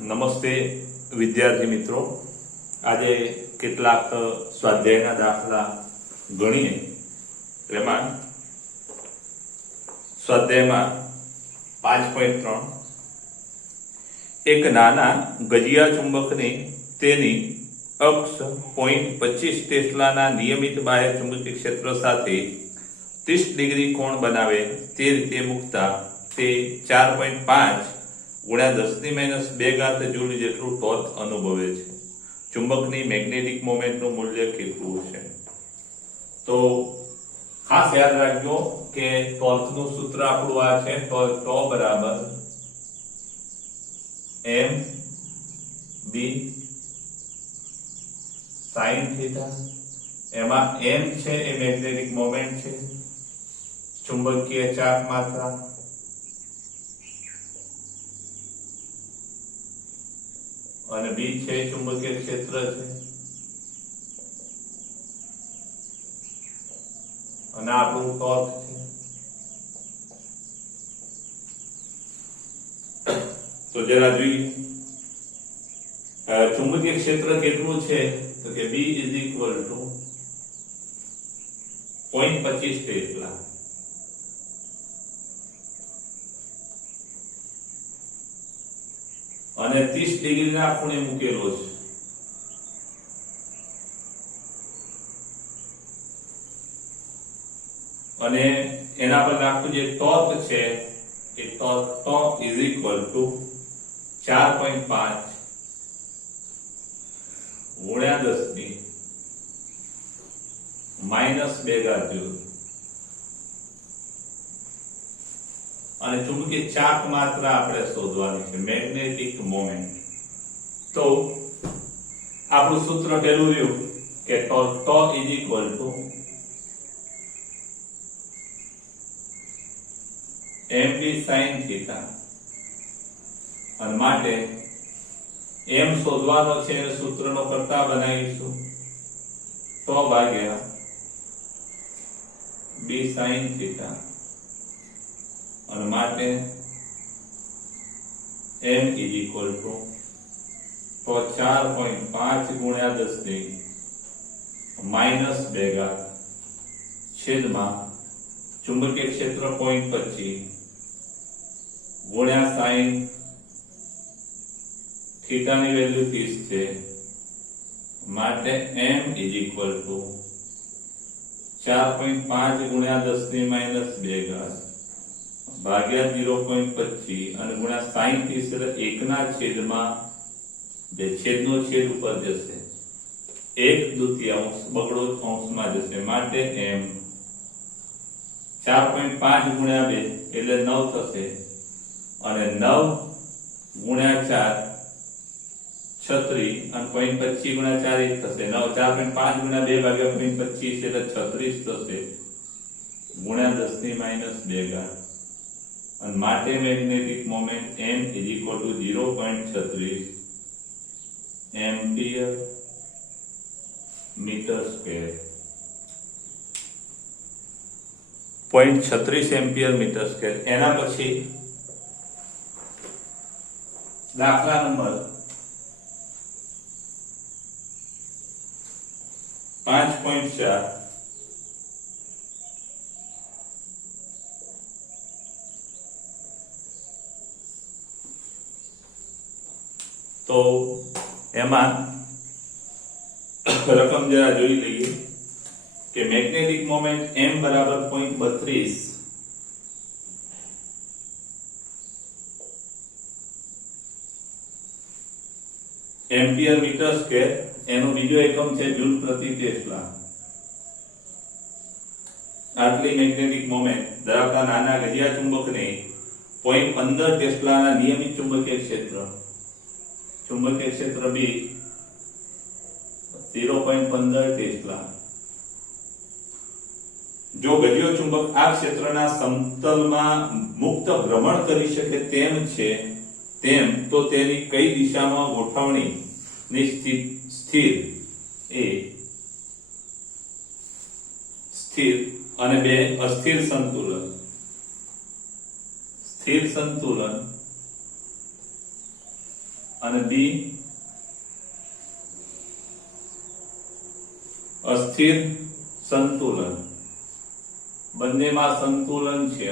નમસ્તે વિદ્યાર્થી મિત્રો, આજે કેટલાક સ્વાધ્યાયના દાખલા ગણીએ. એમાં સ્વાધ્યાયમાં 5.3 એક નાના ગજિયા ચુંબકને તેની અક્ષ 0.25 ટેસ્લાના નિયમિત બાહ્ય ચુંબકીય ક્ષેત્ર સાથે 30 ડિગ્રી કોણ બનાવે તે રીતે મૂકતા તે 4.5 ગુણ્યા 10⁻2 જૂલ જેટલું ટોર્ક અનુભવે છે. ચુંબકની મેગ્નેટિક મોમેન્ટનું મૂલ્ય કેટલું છે? તો ખાસ યાદ રાખજો કે ટોર્કનું સૂત્ર આપણું આ છે, ટો બરાબર m b sin થીટા. એમાં m છે એ મેગ્નેટિક મોમેન્ટ છે, ચુંબકીય ચાર્જ માત્રા, અને b છે ચુંબકીય ક્ષેત્ર છે, અને આપણું ટોર્ક છે. તો જરા જોઈએ ચુંબકીય ક્ષેત્ર કેટલું છે, તો કે b = 0.25 ટેસ્લા. અને 30 ડિગ્રીના ખૂણે મૂકેલો છે. અને એના પર લાગતું જે ટોર્ક છે એ ટોર્ક = 4.5 ગુણ્યા 10⁻² જૂલ. અને ચુંબકીય ચાર્જ માત્રા આપણે શોધવાની છે, મેગ્નેટિક મોમેન્ટ. તો આપણું સૂત્ર પેલું રહ્યું કે ટોર્ક mb sin થીટા, અને માટે m શોધવાનો છે અને સૂત્રનો કરતા બનાવીશું તો ભાગ્યા b sin થીટા, અને માટે m = 4.5 ગુણ્યા 10⁻² છેદમાં ચુંબકીય ક્ષેત્ર 0.25 ગુણ્યા sin થીટાની વેલ્યુ 30 છે, માટે m = 4.5 ગુણ્યા 10⁻² ભાગ્યા 0.25 અને ગુણ્યા sin 30 એટલે 1/2, છેદનો છેદ ઉપર જશે, 1/2 બગડો અંશમાં જશે, માટે m 4.5 ગુણ્યા 2 એટલે 9 થશે, અને 9 ગુણ્યા 4 36, અને 0.25 ગુણ્યા 4 1 થશે. 4.5 ગુણ્યા 2 ભાગ્યા 0.25 એટલે 36 થશે, ગુણ્યા 10⁻², અને માટે magnetic moment m = 0.36 ampere metre square. 0.36 ampere metre square. એના પછી દાખલા નંબર 5.4 તો એમાં રકમ જરા જોઈ લઈએ કે magnetic moment m = 0.32 ampere metre square. એનો બીજો એકમ છે જૂલ પ્રતિ ટેસ્લા. આટલી મેગ્નેટિક મોમેન્ટ ધરાવતા નાના ગજિયા ચુંબકને 0.15 ટેસ્લાના નિયમિત ચુંબકીય ક્ષેત્ર B 0.15 ટેસ્લા. જો ગજિયો ચુંબક આ ક્ષેત્રના સમતલમાં મુક્ત ભ્રમણ કરી શકે તેમ તો તેની કઈ દિશામાં ગોઠવણી સ્થિર અને બે અસ્થિર સંતુલન. સ્થિર સંતુલન અને બી અસ્થિર સંતુલન. બંનેમાં સંતુલન છે.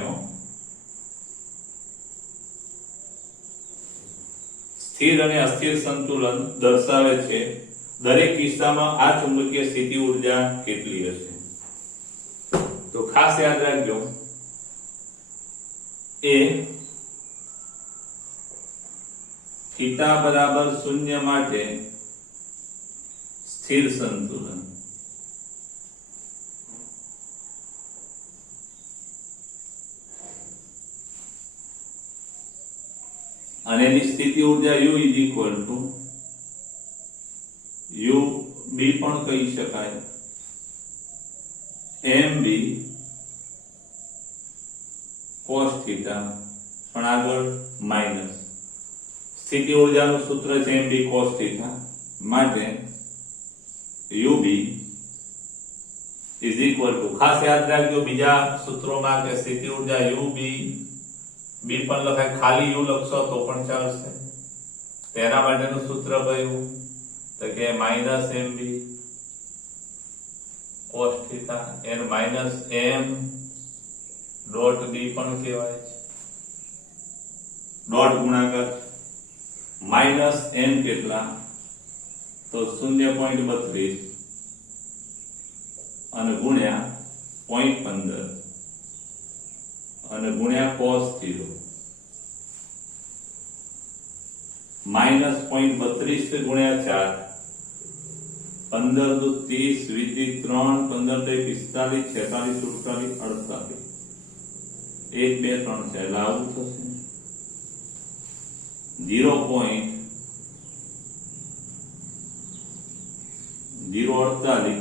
સ્થિર અને અસ્થિર સંતુલન દર્શાવે છે દરેક કિસ્સામાં આ ચુંબકીય સ્થિતિ ઊર્જા કેટલી હશે. તો ખાસ યાદ રાખજો એ થીટા બરાબર 0 માટે સ્થિર સંતુલન, અને એની સ્થિતિ ઊર્જા u is equal to u બી પણ કહી શકાય mb cos થીટા, પણ આગળ માઈનસ. સ્થિતિ ઊર્જાનું સૂત્ર છે mb cos થીટા માટે ub ઇઝ ઇક્વલ ટુ, ખાસ યાદ રાખજો બીજા સૂત્રોમાં કે સ્થિતિ ઊર્જા ub બી પણ લખાય, ખાલી u લખશો તો પણ ચાલશે. તેના માટેનું સૂત્ર કયું તો કે minus mb cos theta and minus m dot B પણ કહેવાય છે. ડોટ ગુણાકાર માઈનસ m કેટલા તો 0.32 અને ગુણ્યા 0.15 અને ગુણ્યા cos 0 માઈનસ 0.32 ગુણ્યા 4 15 દુ 30 વિધિ 3 15 તે 45 46 48 1 2 3 છે એટલે આવું થશે 0.048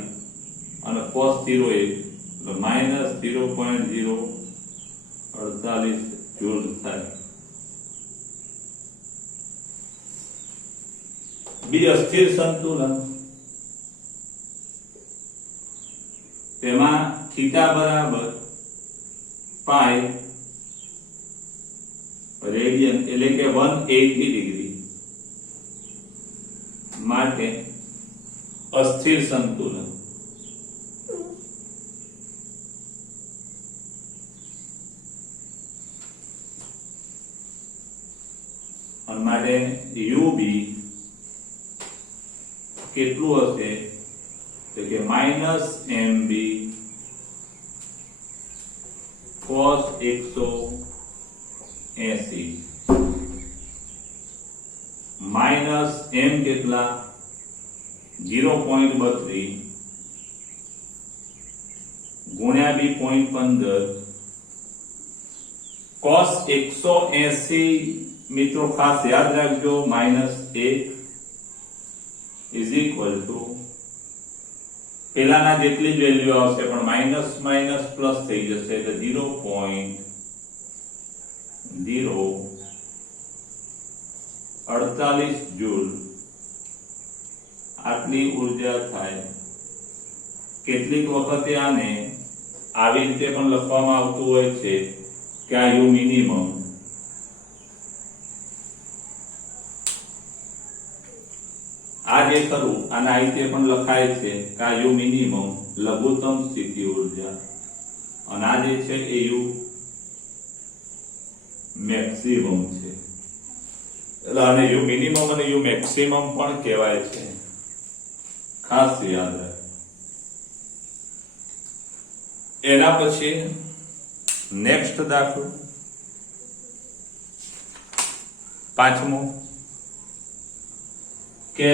અને cos 0 એટલે માઈનસ 0.048 જૂલ થાય. બી અસ્થિર સંતુલન, તેમાં થીટા બરાબર પાઈ રેડિયન એટલે કે 180 ડિગ્રી માટે અસ્થિર સંતુલન. અને માટે UB કેટલું હશે તો કે minus MB cos 180 minus M કેટલા 0.32 ગુણ્યા B 0.15 cos 180 મિત્રો ખાસ યાદ રાખજો માઈનસ 1 ઇઝ ઇક્વલ ટુ પેલાના જેટલી જ વેલ્યુ આવશે પણ માઈનસ માઈનસ પ્લસ થઈ જશે એટલે 0.048 જૂલ આટલી ઉર્જા થાય. કેટલીક વખતે આને આવી રીતે પણ લખવામાં આવતું હોય છે કે આ યુ મિનિમમ આ જે ખરું આના આ રીતે પણ લખાય છે કે આ યુ મિનિમમ લઘુત્તમ સ્થિતિ ઉર્જા અને આ જે છે એ યુ મેક્સિમમ છે એટલે આને યુ મિનિમમ અને યુ મેક્સિમમ પણ કહેવાય છે. ખાસ યાદ રાખો. એના પછી નેક્સ્ટ દાખલો પાંચમો કે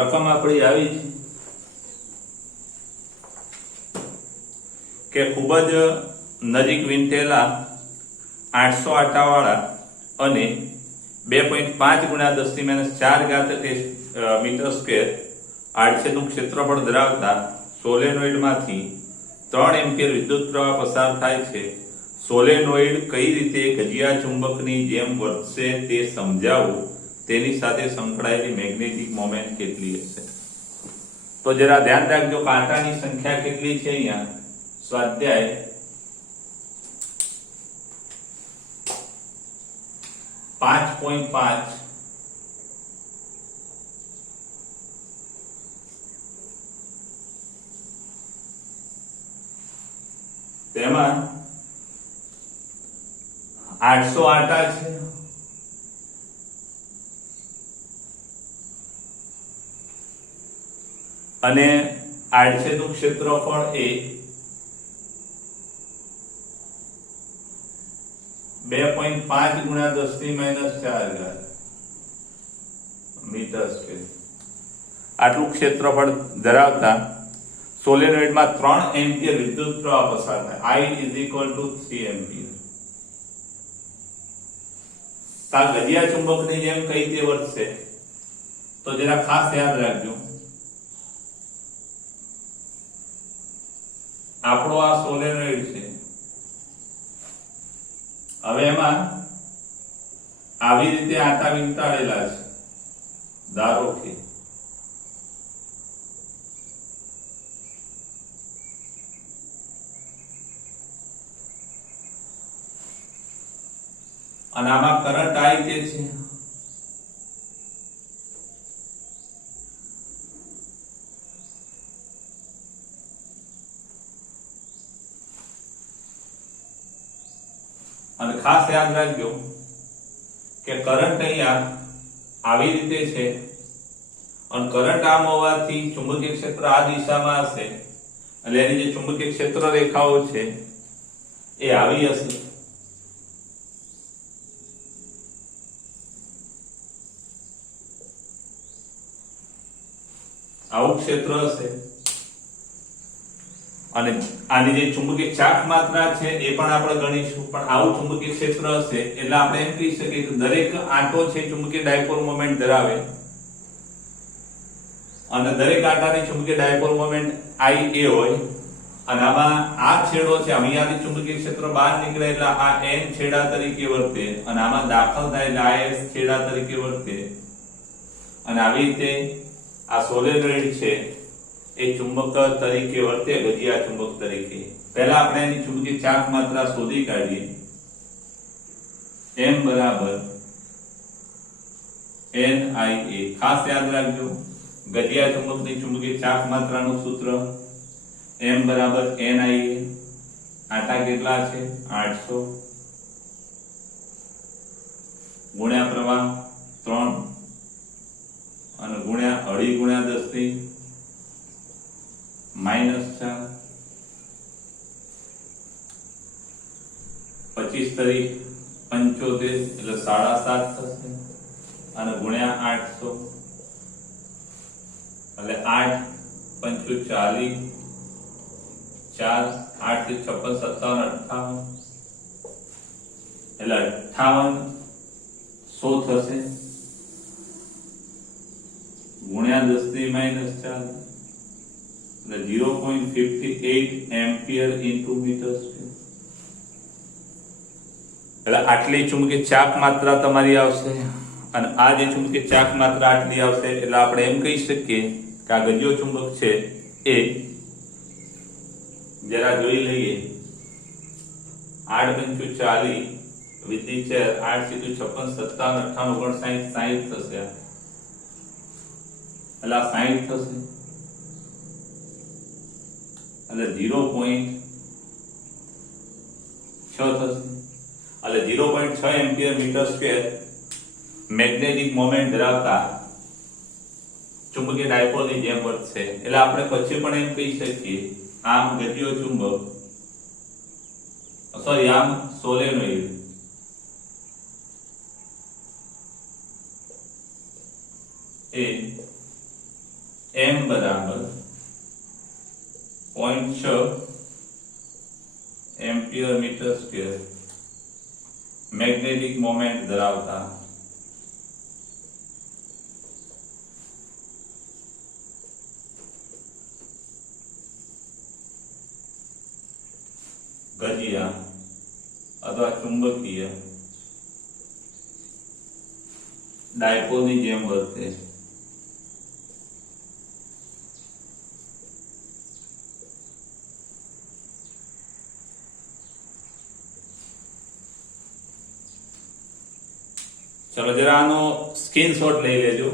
રકમ આપણી આવી છે કે ખૂબ જ નજીક વીંટેલા 800 આટાવાળા અને 2.5 ગુણ્યા 10⁻⁴ મીટર સ્ક્વેર આડછેદનું ક્ષેત્રફળ ધરાવતા સોલેનોઇડમાંથી 3 એમ્પિયર વિદ્યુત પ્રવાહ પસાર થાય છે. સોલેનોઇડ કઈ રીતે ગજિયા ચુંબકની જેમ વર્તશે તે સમજાવો. તેની સાથે સંકળાયેલી મેગ્નેટિક મોમેન્ટ કેટલી હશે? તો જરા ધ્યાન રાખજો કાંટાની સંખ્યા કેટલી છે અહીંયા સ્વાધ્યાય 5.5 તેમાં 800 આટા છે અને આડછેદનું ક્ષેત્રફળ એ 2.5 ગુણ્યા 10⁻⁴ મીટર સ્ક્વેર આટલું ક્ષેત્રફળ ધરાવતા સોલેનોઇડમાં 3 એમ્પિયર વિદ્યુત પ્રવાહ પસાર થાય. I = 3 ampere. આ ગજિયા ચુંબકની જેમ કઈ રીતે વર્તશે તો જરા ખાસ યાદ રાખજો. આપણો આ સોલેનોઇડ છે. હવે એમાં આવી રીતે આટા વીંટાળેલા છે. ધારો કે અને આમાં કરંટ I તે છે. અને ખાસ યાદ રાખજો કે કરંટ અહીંયા આવી રીતે છે અને કરંટ આમ હોવાથી ચુંબકીય ક્ષેત્ર આ દિશામાં હશે એટલે એની જે ચુંબકીય ક્ષેત્ર રેખાઓ છે એ આવી હશે. આવું ક્ષેત્ર હશે અને આની જે ચુંબકીય ચાક માત્રા છે એ પણ આપણે ગણીશું. પણ આવું ચુંબકીય ક્ષેત્ર હશે એટલે આપણે એમ કહી શકીએ કે દરેક આંટો છે ચુંબકીય ડાયપોલ મોમેન્ટ ધરાવે અને દરેક આંટાની ચુંબકીય ડાયપોલ મોમેન્ટ I a હોય અને આમાં આ છેડો છે અહીંયાથી ચુંબકીય ક્ષેત્ર બહાર નીકળે એટલે આ n છેડા તરીકે વર્તે અને આમાં દાખલ થાય એટલે આ s છેડા તરીકે વર્તે અને આવી રીતે આ સોલેનોઇડ છે એ ચુંબક તરીકે વર્તે ગજિયા ચુંબક તરીકે. પહેલા આપણે એની ચુંબકીય ચાક માત્રા શોધી કાઢીએ. m બરાબર NIA. ખાસ યાદ રાખજો ગજિયા ચુંબકની ચુંબકીય ચાક માત્રાનું સૂત્ર m બરાબર NIA. આટા કેટલા છે 800 ગુણ્યા પ્રવાહ 3 અને ગુણ્યા 2.5 ગુણ્યા 10⁻⁴ 25 તરી 75 એટલે 7.5 થશે અને ગુણ્યા 800 એટલે 8 × 5 = 40 4 8 × 6 = 57 58 એટલે 5800 થશે ગુણ્યા 10⁻⁴ એટલે 0.58 એમ્પિયર ઇન્ટુ મીટર સ્ક્વેર. એટલે આટલી ચુંબકીય ચાક માત્રા તમારી આવશે અને આ જે ચુંબકીય ચાક માત્રા આટલી આવશે એટલે આપણે એમ કહી શકીએ કે આ ગજિયો ચુંબક છે એ જરા જોઈ લઈએ 8 × 40 વિધિ છે 8 × 56 57 58 59 60 થશે એટલે આ 60 થશે એટલે 0.6 થશે એટલે 0.6 ampere metre square magnetic moment ધરાવતા ચુંબકીય ડાયપોલની જેમ વર્તશે. એટલે આપણે પછી પણ એમ કહી શકીએ આમ ગજિયો ચુંબક આમ સોલેનોઇડ એ m બરાબર 0.6 ampere metre square magnetic moment ધરાવતા ગજિયા અથવા ચુંબકીય ડાયપોલની જેમ વર્તે. ચલો જરા આનો સ્ક્રીનશોટ લઈ લેજો.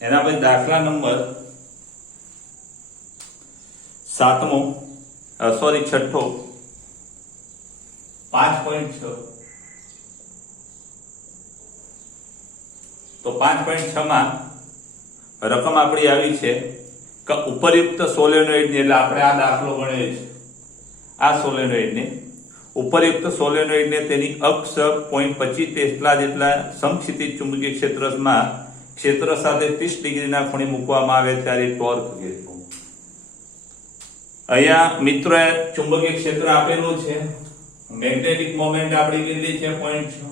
એના પછી દાખલા નંબર 7મો સોરી 6 5.6. તો 5.6 માં રકમ આપણી આવી છે કે ઉપરયુક્ત સોલેનોઇડ ને, એટલે આપણે આ દાખલો ગણ્યો છે, આ સોલેનોઇડ ને ઉપરયુક્ત સોલેનોઇડ ને તેની અક્ષ 0.25 ટેસ્લા જેટલા સમક્ષિતિજ ચુંબકીય ક્ષેત્રમાં ક્ષેત્ર સાથે 30 ડિગ્રીના ખૂણે મૂકવામાં આવે ત્યારે ટોર્ક કેટલું. અહીંયા મિત્રો ચુંબકીય ક્ષેત્ર આપેલું છે, મેગ્નેટિક મોમેન્ટ આપણી કેટલી છે 0.6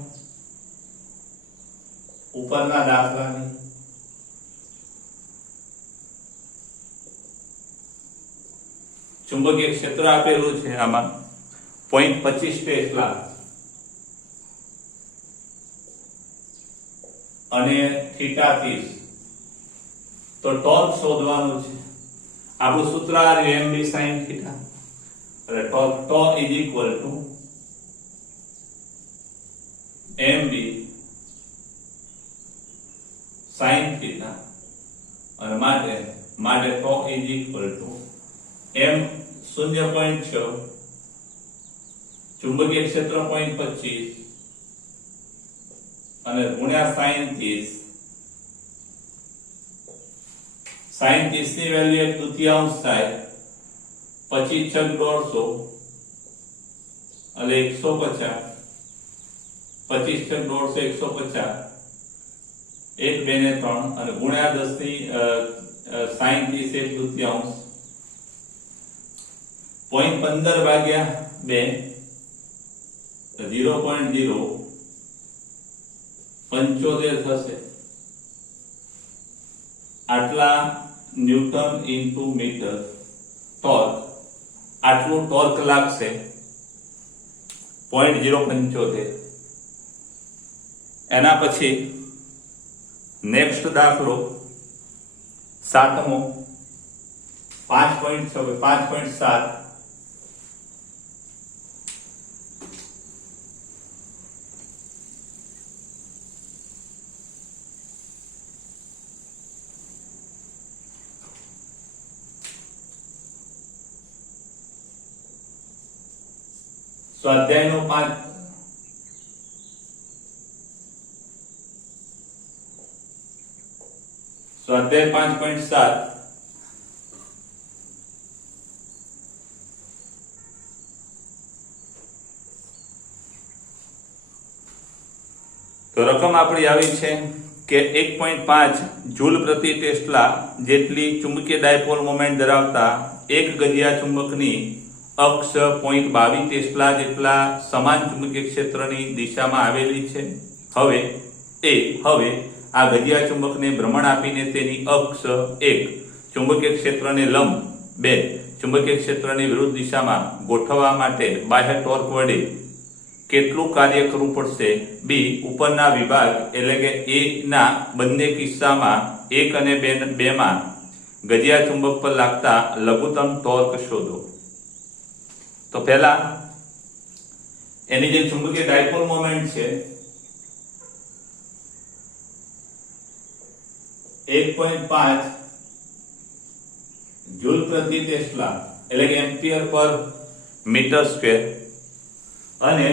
ઉપરના દાખલાની. ચુંબકીય ક્ષેત્ર આપેલું છે આમાં 0.25 ટેસ્લા અને થીટા 30. તો ટોર્ક શોધવાનું છે. આપણું સૂત્ર આ રહ્યું mb sin થીટા, એટલે torque is equal to mb sin theta, અને માટે torque is equal to m 0.6 ચુંબકીય ક્ષેત્ર 0.25 અને ગુણ્યા sin 30. sin 30 ની વેલ્યુ 1/2 થાય, 25 × 150 એટલે 150, 25 × 150 1 2 ને 3, અને ગુણ્યા 10 ની sin 30 1/2 0.15 ભાગ્યા 2 0.075 થશે. આટલા ન્યૂટન ઇન્ટુ મીટર ટોર્ક, આટલું ટોર્ક લાગશે 0.075. એના પછી નેક્સ્ટ દાખલો 7મો 5.7. સ્વાધ્યાયનો 5 સ્વાધ્યાય 5.7. તો રકમ આપણી આવી છે કે 1.5 જૂલ પ્રતિ ટેસ્લા જેટલી ચુંબકીય ડાયપોલ મોમેન્ટ ધરાવતા એક ગજિયા ચુંબકની અક્ષ 0.22 ટેસ્લા જેટલા સમાન ચુંબકીય ક્ષેત્રની દિશામાં આવેલી છે. હવે આ ગજિયા ચુંબકને ભ્રમણ આપીને તેની અક્ષ 1 ચુંબકીય ક્ષેત્રને લંબ, 2 ચુંબકીય ક્ષેત્રની વિરુદ્ધ દિશામાં ગોઠવવા માટે બાહ્ય ટોર્ક વડે કેટલું કાર્ય કરવું પડશે. બી ઉપરના વિભાગ એટલે કે એ ના બંને કિસ્સામાં 1 અને 2 માં ગજિયા ચુંબક પર લાગતા લઘુત્તમ ટોર્ક શોધો. તો પહેલા એની જે ચુંબકીય ડાયપોલ મોમેન્ટ છે 1.5 જૂલ પ્રતિ ટેસ્લા એટલે કે એમ્પિયર પર મીટર સ્ક્વેર, અને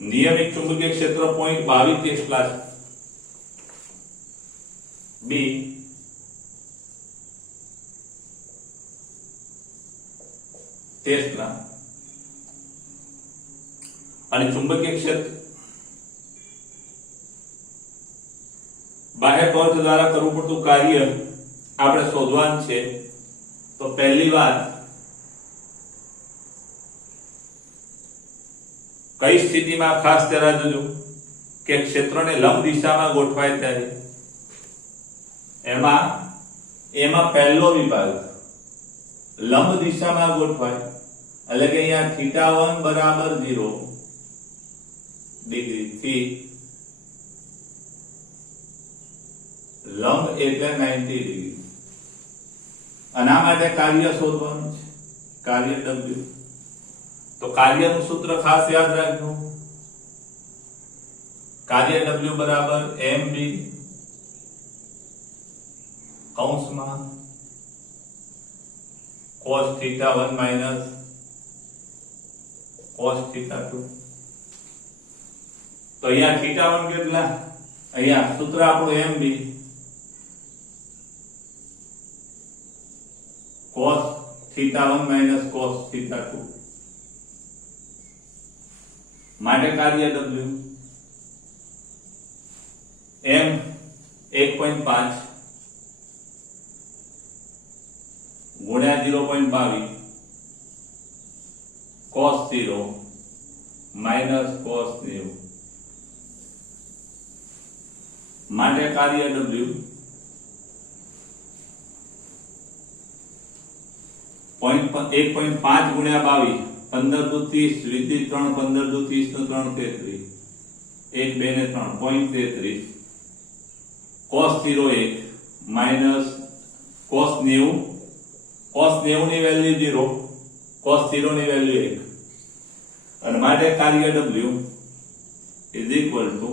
નિયમિત ચુંબકીય ક્ષેત્ર 0.22 ટેસ્લા છે. બી ટેસ્લા, અને ચુંબકીય ક્ષેત્ર બાહ્ય ટોર્ક દ્વારા કરવું પડતું કાર્ય આપણે શોધવાનું છે. તો પહેલી વાત કઈ સ્થિતિમાં ખાસ ધ્યાન જોજો કે ક્ષેત્રને લંબ દિશામાં ગોઠવાય ત્યારે એમાં પહેલો વિભાગ લંબ દિશામાં ગોઠવાય એટલે કે અહીંયા θ1 બરાબર 0 ડિગ્રી થી લંબ એટલે 90 ડિગ્રી. આના માટે કાર્ય શોધવાનું છે, કાર્ય W. તો કાર્યનું સૂત્ર ખાસ યાદ રાખજો. કાર્ય W બરાબર mb કૌંસમાં cos θ1 minus cos θ2. તો અહીંયા θ1 કેટલા? અહીંયા સૂત્ર આપણું mb cos θ1 minus cos θ2 માટે કાર્ય W m 1.5 ગુણ્યા 0.22 cos 0 minus cos 0 માટે કાર્ય W 1.5 ગુણ્યા 22 15 દુ 30 વિધિ 3 15 દુ 30 નો 3 33 1 2 ને 3 0.33 cos 0 1 minus cos 90 cos 90 ની વેલ્યુ 0 cos 0 ની વેલ્યુ 1 અને માટે કાર્ય W is equal to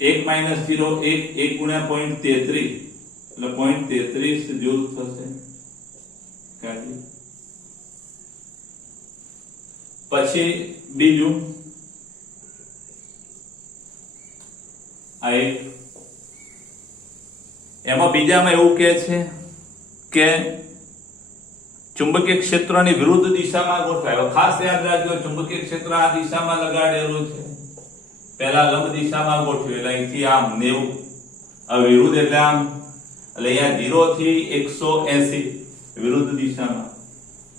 1 minus 0 1 ગુણ્યા 0.33 એટલે 0.33 જૂલ થશે. પછી બીજું આ એક એમાં બીજામાં એવું કહે છે કે ચુંબકીય ક્ષેત્રની વિરુદ્ધ દિશામાં ગોઠવાય. ખાસ યાદ રાખજો ચુંબકીય ક્ષેત્ર આ દિશામાં લગાડેલું છે, પહેલા લંબ દિશામાં ગોઠવ્યું એટલે અહીંથી આમ 90 હવે વિરુદ્ધ એટલે આમ એટલે અહીંયા 0 થી 180 વિરુદ્ધ દિશામાં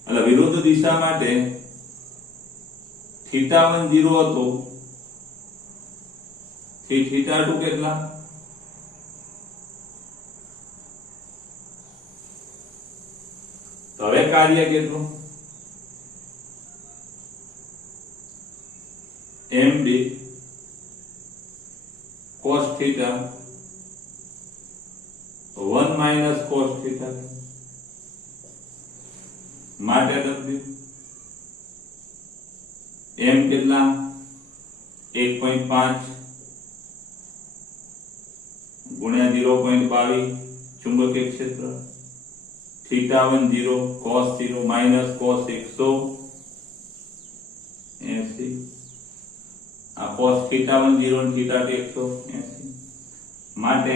એટલે વિરુદ્ધ દિશા માટે θ1 0 હતો થી θ2 કેટલા? તો હવે કાર્ય કેટલું? mb cos θ 1 minus cos θ માટે W m કેટલા? 1.5 ગુણ્યા 0.22 ચુંબકીય ક્ષેત્ર θ1 0 cos 0 minus cos 180 આ cos θ1 0 અને θ2 180 માટે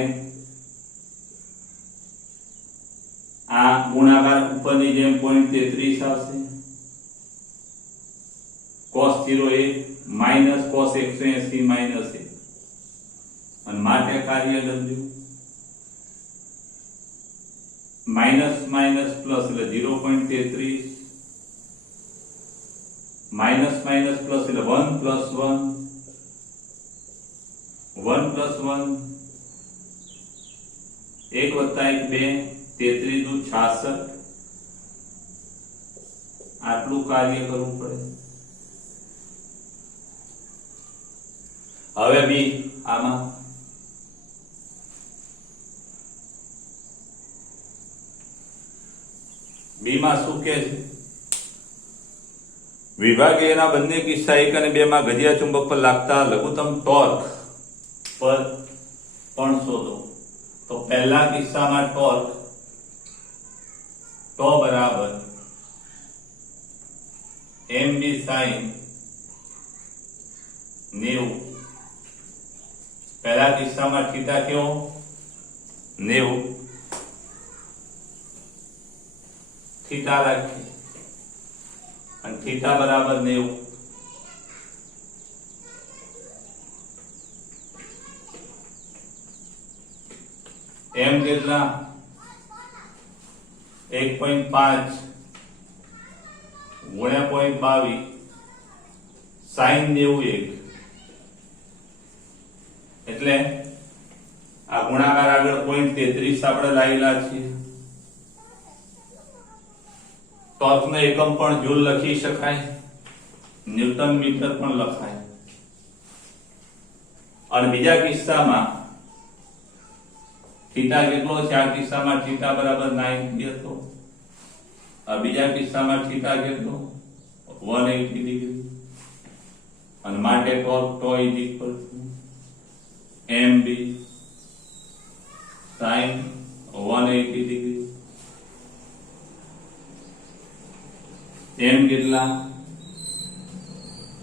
આ ગુણાકાર ઉપરની જેમ 0.33 આવશે. cos 0 1 minus cos 180 minus 1 અને માટે કાર્ય W માઇનસ માઇનસ પ્લસ એટલે 0.33 માઇનસ માઇનસ પ્લસ એટલે 1 plus 1 1 plus 1 1 વત્તા 1 2 33 દુ 66 આટલું કાર્ય કરવું પડે. હવે બી આમાં બી માં શું કે છે? વિભાગ A ના બંને કિસ્સા 1 અને 2 માં ગજિયા ચુંબક પર લાગતા લઘુત્તમ ટોર્ક પર પણ શોધો. તો પહેલા કિસ્સામાં ટોર્ક ટો બરાબર mb sin 90. પહેલા કિસ્સામાં થીટા કેવો? 90 થીટા રાખીએ અને થીટા બરાબર 90. m કેટલા? 1.5 ગુણ્યા 0.22 sin 91 એટલે આ ગુણાકાર આગળ 0.33 આપણે લાવેલા છીએ. ટોર્કનો એકમ પણ જૂલ લખી શકાય, ન્યૂટન મીટર પણ લખાય. અને બીજા કિસ્સામાં થીટા કેટલો છે? આ કિસ્સામાં થીટા બરાબર 90 હતો. આ બીજા કિસ્સામાં થીટા કેટલો? 180 ડિગ્રી. અને માટે torque τ mb sin 180 degree. m કેટલા?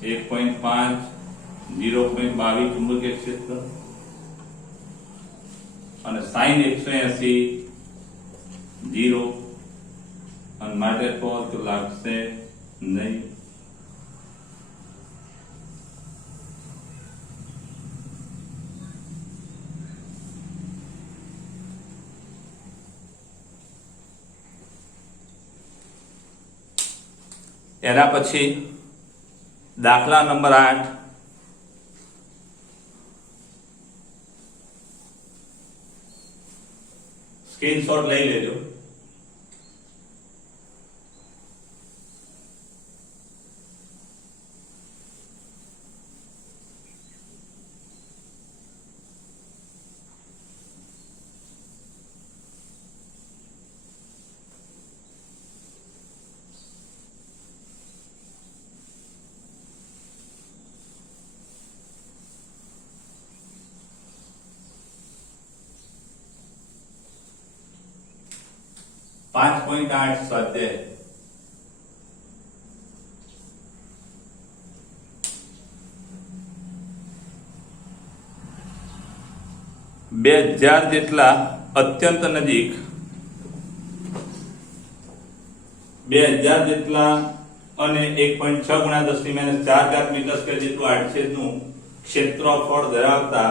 1.5 0.22 ચુંબકીય ક્ષેત્ર અને sin 180 0 અને માટે ટોર્ક લાગશે નહીં. એના પછી દાખલા નંબર 8 સ્ક્રીનશોટ લઈ લેજો. પાંચ 5.8 સ્વાધ્યાય. બે 2000 જેટલા અત્યંત નજીક 2000 જેટલા અને 1.6 ગુણ્યા 10⁻⁴ મીટર સ્ક્વેર જેટલું આડછેદનું ક્ષેત્રફળ ધરાવતા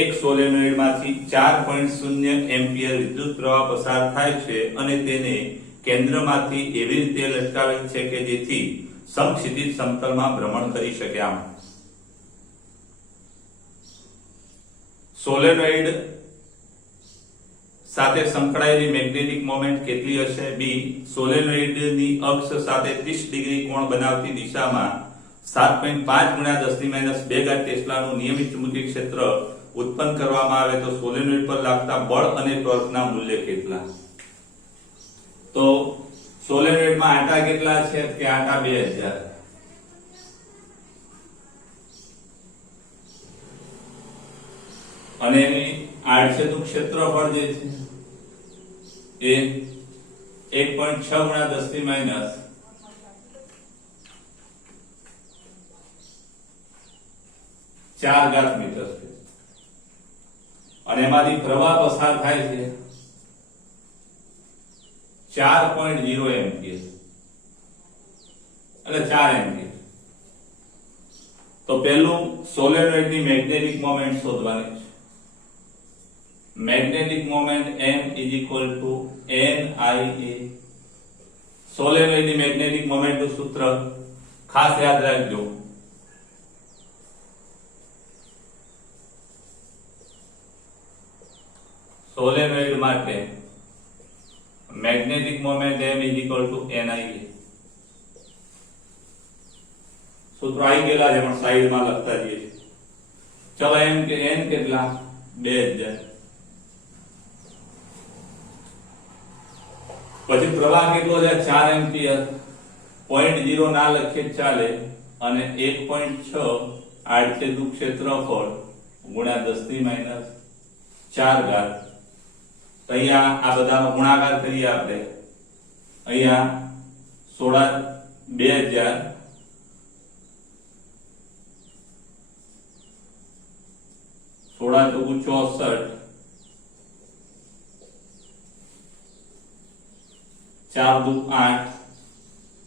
એક સોલેનોઇડ માંથી 4.0 એમ્પિયર વિદ્યુત પ્રવાહ પસાર થાય છે અને તેને કેન્દ્રમાંથી એવી રીતે લટકાવેલ છે કે જેથી સમક્ષિતિજ સમતલમાં ભ્રમણ કરી શકે. આમ સોલેનોઇડ સાથે સંકળાયેલી મેગ્નેટિક મોમેન્ટ કેટલી હશે? બી. સોલેનોઇડની અક્ષ સાથે 30 ડિગ્રી કોણ બનાવતી દિશામાં 7.5 ગુણ્યા 10⁻² ટેસ્લાનું નિયમિત ચુંબકીય ક્ષેત્ર ઉત્પન્ન કરવામાં આવે તો સોલેનોઇડ પર લાગતા બળ અને ટોર્કના મૂલ્ય કેટલા? તો સોલેનોઇડમાં આંટા કેટલા છે? કે આંટા 2000 અને એની આડછેદનું ક્ષેત્રફળ જે છે એ 1.6 ગુણ્યા 10⁻⁴ મીટર છે. અને એમાંથી પ્રવાહ પસાર થાય છે 4.0 એમ્પિયર એટલે 4 એમ્પિયર. તો પહેલું સોલેનોઇડની મેગ્નેટિક મોમેન્ટ શોધવાની છે. Magnetic moment M NIA. સોલેનોઇડની મેગ્નેટિક મોમેન્ટનું સૂત્ર ખાસ યાદ રાખજો. સોલેનોઇડ માટે મેગ્નેટિક મોમેન્ટ M NIA. સૂત્ર આવી ગયેલા છે પણ સાઈડમાં લખતા જઈએ. ચલો M કે N કેટલા? 2000. પછી પ્રવાહ કેટલો છે? 4 એમ્પિયર. 0.0 ના લખીએ ચાલે અને 1.6 આડછેદનું ક્ષેત્રફળ ગુણ્યા 10⁻⁴. અહીંયા આ બધાનો ગુણાકાર કરીએ આપણે. અહીંયા 2000 16 × 64 4 દુ 8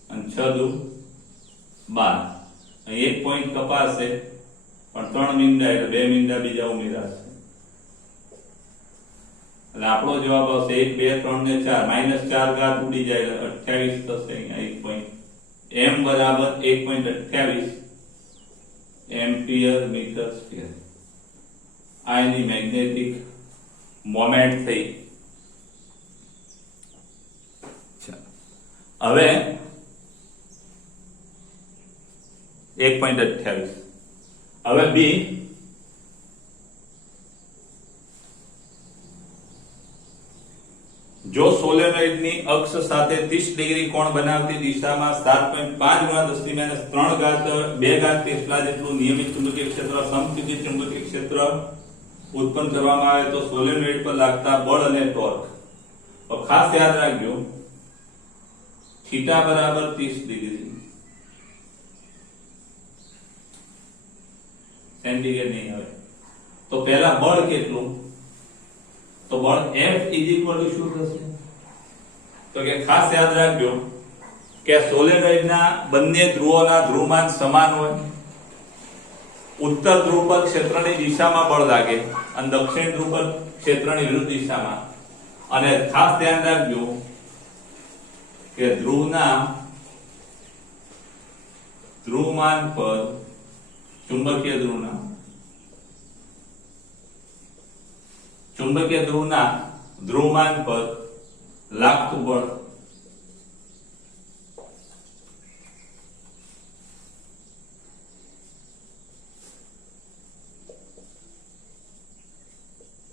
અને 6 દુ 12. અહીં એક પોઈન્ટ કપાશે પણ 3 મીંડા એટલે 2 મીંડા બીજા ઉમેરાશે એટલે આપણો જવાબ આવશે 1 2 3 ને 4 -4 ઉડી જાય એટલે 28 થશે. અહીંયા એક પોઈન્ટ m બરાબર 1.28 એમ્પિયર મીટર સ્ક્વેર આ એની મેગ્નેટિક મોમેન્ટ થઈ. હવે 1.28 હવે બી જો સોલેનોઇડની અક્ષ સાથે 30 ડિગ્રી કોણ બનાવતી દિશામાં 7.5 × 10⁻³ ટેસ્લા જેટલું નિયમિત ચુંબકીય ક્ષેત્ર સમચુંબકીય ચુંબકીય ક્ષેત્ર ઉત્પન્ન કરવામાં આવે તો સોલેનોઇડ પર લાગતા બળ અને ટોર્ક. તો ખાસ યાદ રાખજો થીટા બરાબર 30 ડિગ્રી સેન્ટીગ્રેડ નહીં આવે તો પહેલા બળ કેટલું તો બળ F શું થશે તો કે ખાસ યાદ રાખજો કે સોલેનોઇડના બંને ધ્રુવોના ધ્રુવમાન સમાન હોય. ઉત્તર ધ્રુવ પર ક્ષેત્રની દિશામાં બળ લાગે અને દક્ષિણ ધ્રુવ પર ક્ષેત્રની વિરુદ્ધ દિશામાં. અને ખાસ ધ્યાન રાખજો કે ધ્રુવના ધ્રુવમાન પર ચુંબકીય ધ્રુવના ધ્રુવમાન પર લાગતું બળ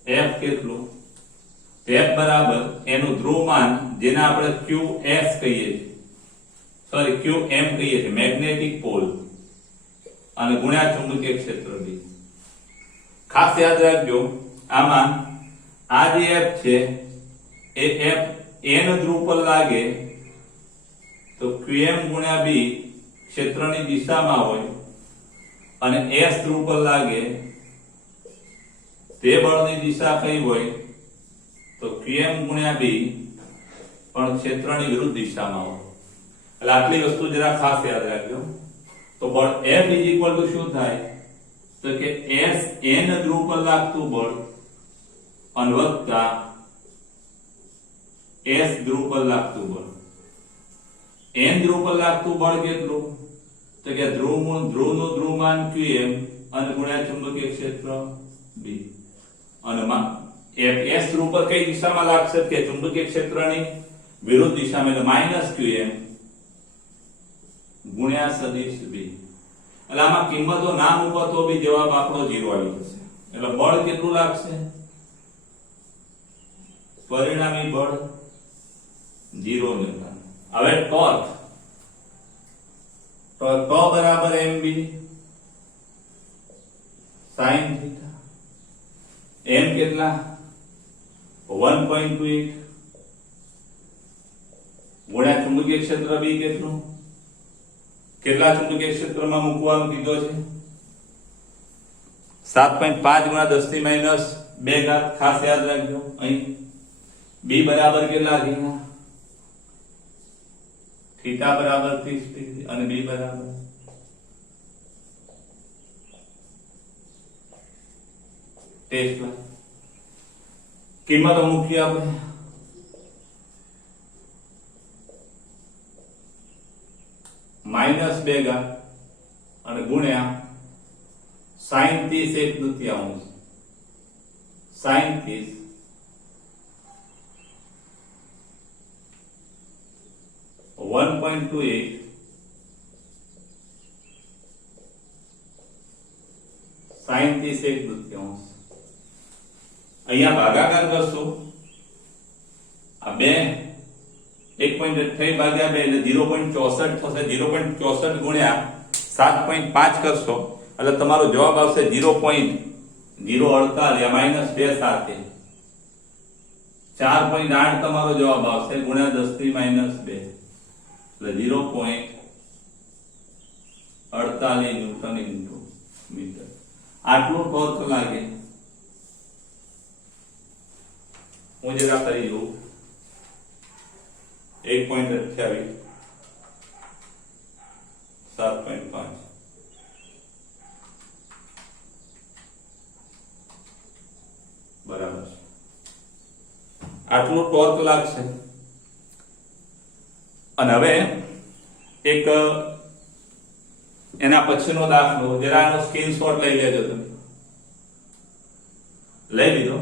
F કેટલું F બરાબર એનું ધ્રુવમાન જેને આપણે QS કહીએ છીએ સોરી QM કહીએ છીએ મેગ્નેટિક પોલ અને ગુણ્યા ચુંબકીય ક્ષેત્ર બી. ખાસ યાદ રાખજો આમાં આ જે F છે એ F n ધ્રુવ પર લાગે તો QM ગુણ્યા B ક્ષેત્રની દિશામાં હોય અને S ધ્રુવ પર લાગે તે બળની દિશા કઈ હોય તો QM ગુણ્યા B પણ ક્ષેત્રની વિરુદ્ધ દિશામાં હોય. એટલે આટલી વસ્તુ જરા ખાસ યાદ રાખજો. તો બળ F શું થાય તો કે S n ધ્રુવ પર લાગતું બળ અને વત્તા S ધ્રુવ પર લાગતું બળ. n ધ્રુવ પર લાગતું બળ કેટલું તો કે ધ્રુવનું ધ્રુવમાન QM અને ગુણ્યા ચુંબકીય ક્ષેત્ર B અને S ધ્રુવ પર કઈ દિશામાં લાગશે કે ચુંબકીય ક્ષેત્રની વિરુદ્ધ દિશામાં એટલે -QM ગુણ્યા સદિશ B. એટલે આમાં કિંમતો ના મૂકો તો બી જવાબ આપણો 0 આવી જશે. એટલે બળ કેટલું લાગશે પરિણામી બળ 0 ન્યૂટન. હવે ટોર્ક બરાબર mb sin થીટા m કેટલા 1.28 ગુણ્યા ચુંબકીય ક્ષેત્ર B કેટલું કેટલા ચુંબકીય ક્ષેત્રમાં મૂકવાનું કીધો છે 7.5 × 10⁻². ખાસ યાદ રાખજો અહીં B બરાબર કેટલા લીધા થીટા બરાબર 30 ડિગ્રી અને B બરાબર ટેસ્લા. કિંમતો મૂકી આપણે -2 અને ગુણ્યા sin 30 sin 30 1.28 sin 30 અહીંયા ભાગાકાર કરશો આ બે 1.28 ભાગ્યા 2 એટલે 0.64 થશે. 0.64 ગુણ્યા 7.5 કરશો એટલે તમારો જવાબ આવશે 0.048 -2 સાથે 4.8 તમારો જવાબ આવશે ગુણ્યા 10⁻². એટલે 0.48 ન્યૂટન ઇન્ટુ મીટર. આટલું ટોર્ક લાગે. હું જરા કરી દઉં 1.28 7.5 બરાબર આટલું ટોર્ક લાગશે. અને હવે એક એના પછીનો દાખલો જરા આનો સ્ક્રીનશોટ લઈ લેજો તમે. લઈ લીધો.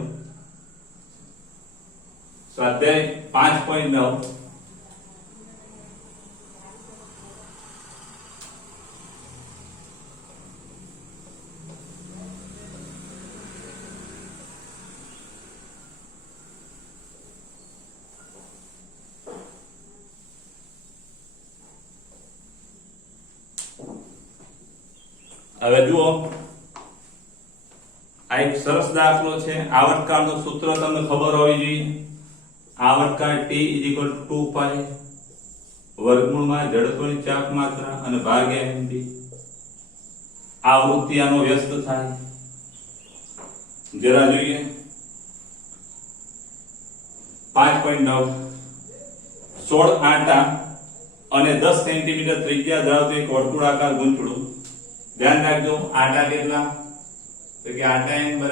સ્વાધ્યાય 5.9 હવે જુઓ, આ એક સરસ દાખલો છે. આવર્તકાળનું સૂત્ર તમને ખબર હોવી જોઈએ. આવર્તકાળ T = 2π વર્ગમૂળમાં જડત્વની ચાપ માત્રા અને ભાગ્યા mb. આવૃત્તિ આનો વ્યસ્ત થાય. જરા જોઈએ 5.9 16 આંટા અને 10 સેન્ટીમીટર ત્રિજ્યા ધરાવતું એક વર્તુળાકાર ગૂંચળું. ધ્યાન રાખજો, આંટા કેટલા? તો કે આંટા n = 100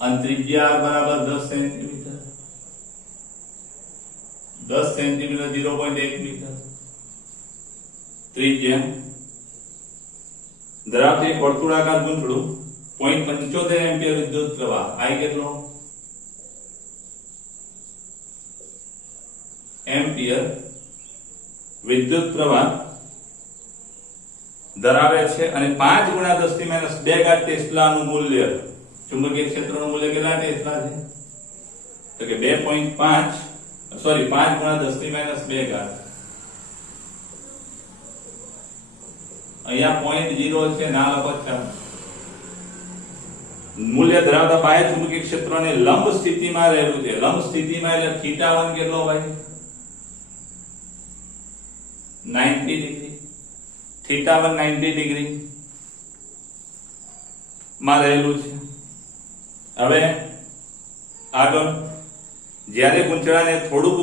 અને ત્રિજ્યા r = 10 સેન્ટીમીટર. 10 સેન્ટીમીટર 0.1 મીટર ત્રિજ્યા ધરાવતું એક વર્તુળાકાર ગૂંચળું. 0.75 એમ્પિયર વિદ્યુત પ્રવાહ. I કેટલો? એમ્પિયર વિદ્યુત પ્રવાહ ધરાવે છે અને 5 × 10⁻² ટેસ્લાનું મૂલ્ય, ચુંબકીય ક્ષેત્રનું મૂલ્ય કેટલા ટેસ્લા છે? તો કે 2.5 સોરી 5 × 10⁻². અહીંયા 0.0 છે, ના લખો. મૂલ્ય ધરાવતા બાહ્ય ચુંબકીય ક્ષેત્રને લંબ સ્થિતિમાં રહેલું છે. લંબ સ્થિતિમાં એટલે θ1 કેટલો ભાઈ? 90 ડિગ્રી. θ1 90 ડિગ્રી માં રહેલું છે. હવે આગળ જ્યારે ગૂંચળાને થોડુંક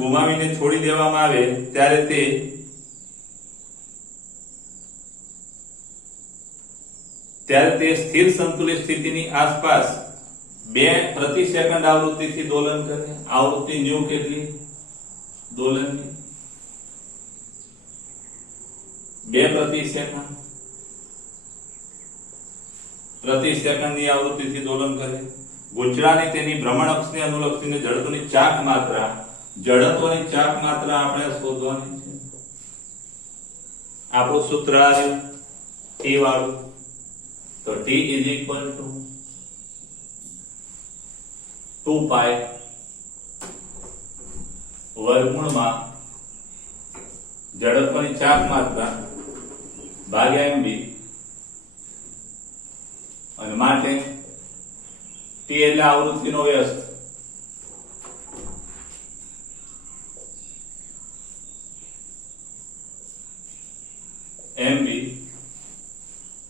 ગુમાવીને છોડી દેવામાં આવે ત્યારે તે સ્થિર સંતુલિત સ્થિતિની આસપાસ 2 પ્રતિ સેકન્ડ આવૃત્તિથી દોલન કરે. આવૃત્તિ ન્યુ કેટલી? દોલનની 2 પ્રતિ સેકન્ડની આવૃત્તિથી દોલન કરે. ગૂંચળાની તેની ભ્રમણ અક્ષને અનુલક્ષીને જડત્વની ચાક માત્રા આપણે શોધવાની છે. આપણું સૂત્ર આવ્યું T વાળું. તો T = 2π વર્ગમૂળમાં જડત્વની ચાપ માત્રા ભાગ્યા mb. અને માટે T એટલે આવૃત્તિનો વ્યસ્ત. mb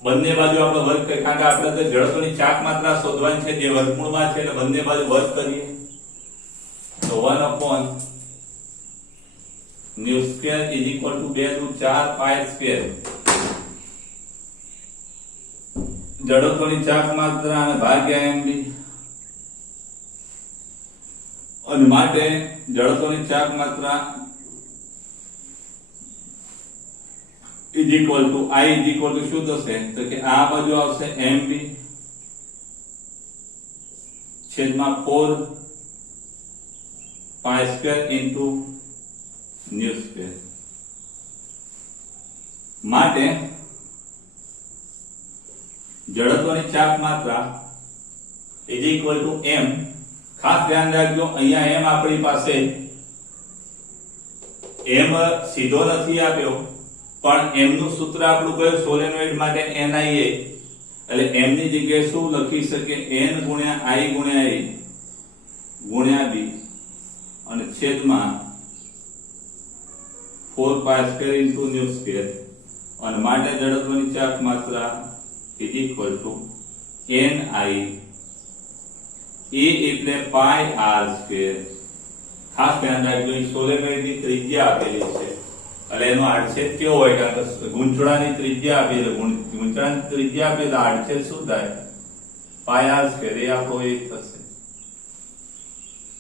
બંને બાજુ આપણે વર્ગ કરીએ, કારણ કે આપણે તો જડત્વની ચાક માત્રા શોધવાની છે જે વર્ગમૂળમાં છે, એટલે બંને બાજુ વર્ગ કરીએ. તો 1/μ² = 2 × 4π². જડત્વની ચાક માત્રા અને ભાગ્યા mb. અને માટે જડત્વની ચાક માત્રા I શું થશે? તો કે આ બાજુ આવશે mb છેદમાં 4π² × μ². માટે જડત્વની ચાક માત્રા m. ખાસ ધ્યાન રાખજો, અહીંયા m આપણી પાસે m સીધો નથી આપ્યો, પણ m નું સૂત્ર આપણું કયું? સોલેનોઇડ માટે NiA. એટલે m ની જગ્યાએ શું લખી શકે? n × I × b અને છેદમાં 4π² × μ². અને માટે જડત્વની ચાક માત્રા = NI. E એટલે πr². ખાસ ધ્યાન રાખજો, સોલેનોઇડની ત્રિજ્યા આપેલી છે એટલે એનો આડછેદ કેવો હોય? કારણ કે ગૂંચળાની ત્રિજ્યા આપી, ગૂંચળાની ત્રિજ્યા આપી તો આડછેદ શું થાય? πr². એ આપણો 1 થશે.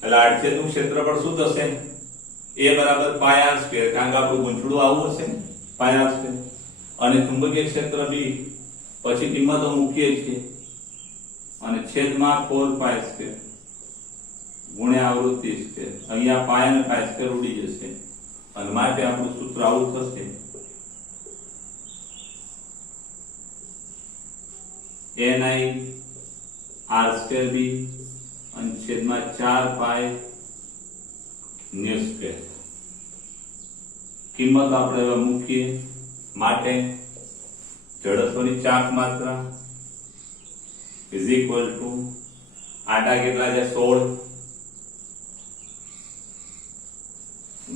એટલે આડછેદનું ક્ષેત્રફળ શું થશે? એ બરાબર પાય આર સ્ક્વેર, કારણ કે આપણું ગૂંચળું આવું હશે ને પાય આર સ્ક્વેર, અને ચુંબકીય ક્ષેત્ર બી પછી કિંમતો મૂકીએ છીએ અને છેદમાં 4 પાય સ્ક્વેર ગુણ્યા આવૃત્તિ સ્ક્વેર. અહીંયા પાય અને પાય સ્ક્વેર ઉડી જશે અને માટે આપણું સૂત્ર આવું થશે ni r સ્ક્વેર બી અને છેદમાં 4 પાય ન્યુ સ્ક્વેર. કિંમત આપણે હવે મૂકીએ માટે જડત્વની ચાક માત્રા ઇઝ ઇક્વલ ટુ આટા કેટલા છે 16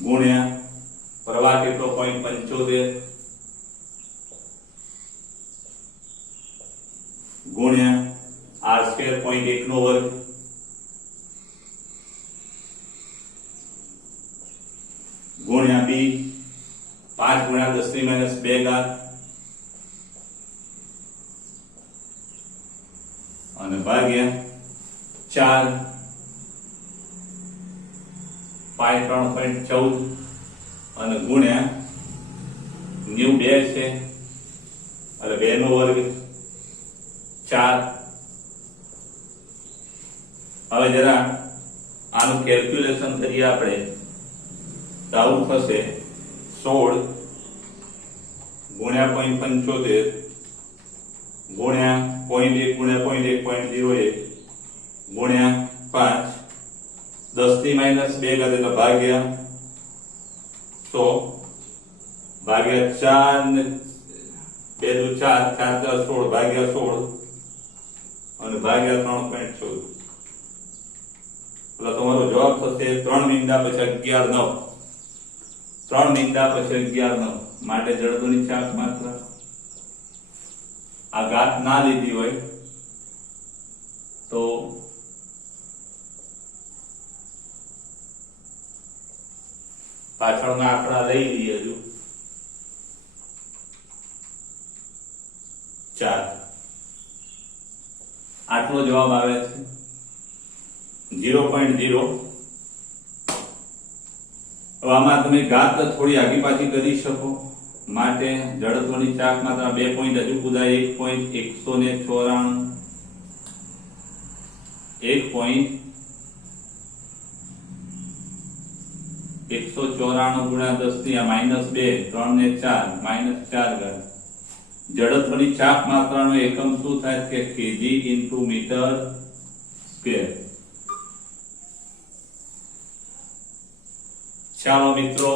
ગુણ્યા પ્રવાહ કેટલો 0.75 ગુણ્યા r સ્ક્વેર 0.1 નો વર્ગ ગુણ્યા b 5 ગુણ્યા 10 ની માઈનસ 2 ઘાત અને ભાગ્યા 4 પાય 3.14 અને ગુણ્યા ન્યુ 2 છે એટલે 2 નો વર્ગ 4. હવે જરા આનું કેલ્ક્યુલેશન કરીએ આપણે તો આવું થશે 16 ગુણ્યા 0.75 ગુણ્યા 0.1 ગુણ્યા 0.1 ગુણ્યા 5 10 ની માઈનસ 2 ઘાત એટલે ભાગ્યા 100 ભાગ્યા 4 ને 2 દુ 4 4 + 16 ભાગ્યા 16 અને ભાગ્યા 3.14 એટલે તમારો જવાબ થશે 3 મીંડા પછી 11 9. 3 મીંડા પછી 11 9 માટે જડત્વની ચાક માત્રા આ ઘાત ના લીધી હોય તો પાછળના આંકડા લઈ લઈએ હજુ 4 આટલો જવાબ આવે છે 0.0. હવે આમાં તમે ઘાત થોડી આગી પાછી કરી શકો માટે જડત્વની ચાક માત્રા 2 પોઈન્ટ હજુ કુદા 1.194 ગુણ્યા 10 ની આ -2 3 ને 4 -4 ઘાત. જડત્વની ચાક માત્રાનો એકમ શું થાય કે kg * મીટર સ્ક્વેર. ચાલો મિત્રો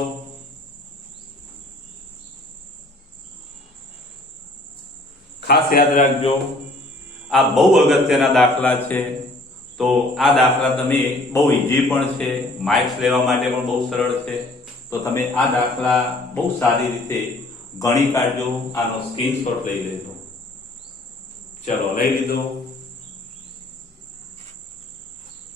ખાસ યાદ રાખજો આ બહુ અગત્યના દાખલા છે. તો આ દાખલા તમે બહુ ઈઝી પણ છે, માર્ક્સ લેવા માટે પણ બહુ સરળ છે. તો તમે આ દાખલા બહુ સારી રીતે ગણી કાઢજો, આનો સ્ક્રીનશોટ લઈ લેજો. ચલો લઈ લીધો.